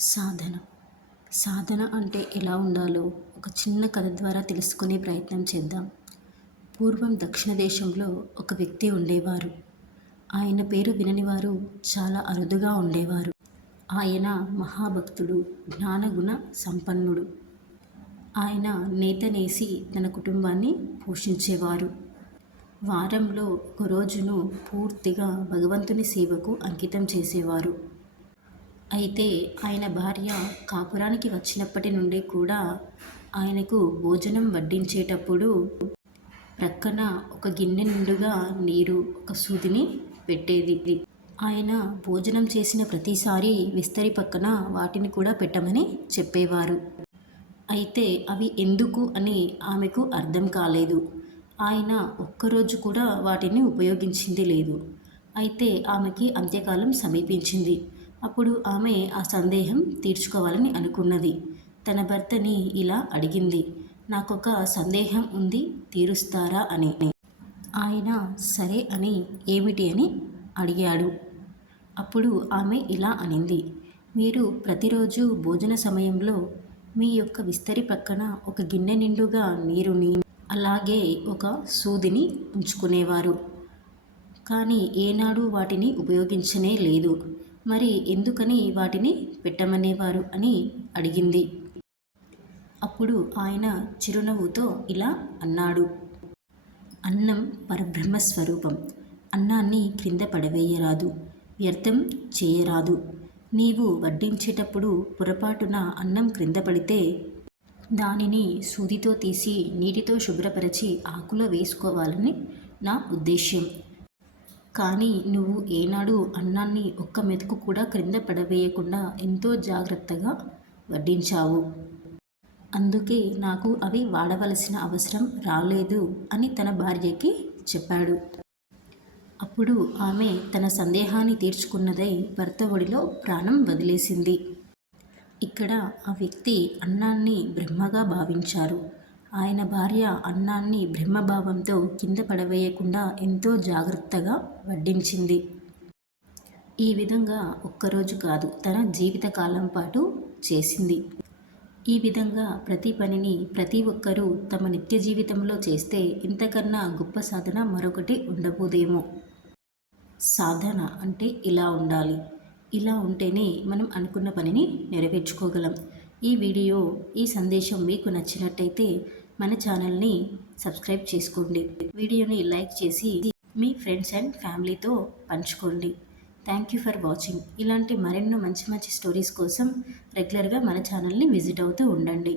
సాధన. సాధన అంటే ఎలా ఉండాలో ఒక చిన్న కథ ద్వారా తెలుసుకునే ప్రయత్నం చేద్దాం. పూర్వం దక్షిణ దేశంలో ఒక వ్యక్తి ఉండేవారు. ఆయన పేరు వినని వారు చాలా అరుదుగా ఉండేవారు. ఆయన మహాభక్తుడు జ్ఞానగుణ సంపన్నుడు. ఆయన నేతనేసి తన కుటుంబాన్ని పోషించేవారు. వారంలో ఒక రోజును పూర్తిగా భగవంతుని సేవకు అంకితం చేసేవారు. అయితే ఆయన భార్య కాపురానికి వచ్చినప్పటి నుండి కూడా ఆయనకు భోజనం వడ్డించేటప్పుడు ప్రక్కన ఒక గిన్నె నిండుగా నీరు ఒక సూదిని పెట్టేది. ఆయన భోజనం చేసిన ప్రతిసారి విస్తరి పక్కన వాటిని కూడా పెట్టమని చెప్పేవారు. అయితే అవి ఎందుకు అని ఆమెకు అర్థం కాలేదు. ఆయన ఒక్కరోజు కూడా వాటిని ఉపయోగించింది లేదు. అయితే ఆమెకి అంత్యకాలం సమీపించింది. అప్పుడు ఆమె ఆ సందేహం తీర్చుకోవాలని అనుకున్నది. తన భర్తని ఇలా అడిగింది నాకొక సందేహం ఉంది తీరుస్తారా అని? ఆయన సరే అని ఏమిటి అని అడిగాడు. అప్పుడు ఆమె ఇలా అనింది మీరు ప్రతిరోజు భోజన సమయంలో మీ యొక్క విస్తరి పక్కన ఒక గిన్నె నిండుగా నీరుని అలాగే ఒక సూదిని ఉంచుకునేవారు. కానీ ఏనాడు వాటిని ఉపయోగించనే లేదు. మరి ఎందుకని వాటిని పెట్టమనేవారు అని అడిగింది. అప్పుడు ఆయన చిరునవ్వుతో ఇలా అన్నాడు. అన్నం పరబ్రహ్మ స్వరూపం అన్నాన్ని క్రింద పడవేయరాదు వ్యర్థం చేయరాదు. నీవు వడ్డించేటప్పుడు పొరపాటున అన్నం క్రింద పడితే దానిని సూదితో తీసి నీటితో శుభ్రపరచి ఆకులో వేసుకోవాలని నా ఉద్దేశ్యం. కానీ నువ్వు ఏనాడు అన్నాన్ని ఒక్క మెతుకు కూడా క్రింద పడవేయకుండా ఎంతో జాగ్రత్తగా వడ్డించావు. అందుకే నాకు అవి వాడవలసిన అవసరం రాలేదు అని తన భార్యకి చెప్పాడు. అప్పుడు ఆమె తన సందేహాన్ని తీర్చుకున్నదై భర్త ఒడిలో ప్రాణం వదిలేసింది. ఇక్కడ ఆ వ్యక్తి అన్నాన్ని బ్రహ్మగా భావించారు. ఆయన భార్య అన్నాన్ని బ్రహ్మభావంతో కింద పడవేయకుండా ఎంతో జాగ్రత్తగా వడ్డించింది. ఈ విధంగా ఒక్కరోజు కాదు తన జీవితకాలం పాటు చేసింది. ఈ విధంగా ప్రతి పనిని ప్రతి ఒక్కరూ తమ నిత్య జీవితంలో చేస్తే ఇంతకన్నా గొప్ప సాధన మరొకటి ఉండబోదేమో. సాధన అంటే ఇలా ఉండాలి. ఇలా ఉంటేనే మనం అనుకున్న పనిని నెరవేర్చుకోగలం. ఈ వీడియో ఈ సందేశం మీకు నచ్చినట్టయితే మన ఛానల్ని సబ్స్క్రైబ్ చేసుకోండి. వీడియోని లైక్ చేసి మీ ఫ్రెండ్స్ అండ్ ఫ్యామిలీతో పంచుకోండి. Thank you for watching. ఇలాంటి మరెన్నో మంచి మంచి స్టోరీస్ కోసం రెగ్యులర్గా మన ఛానల్ని విజిట్ అవుతూ ఉండండి.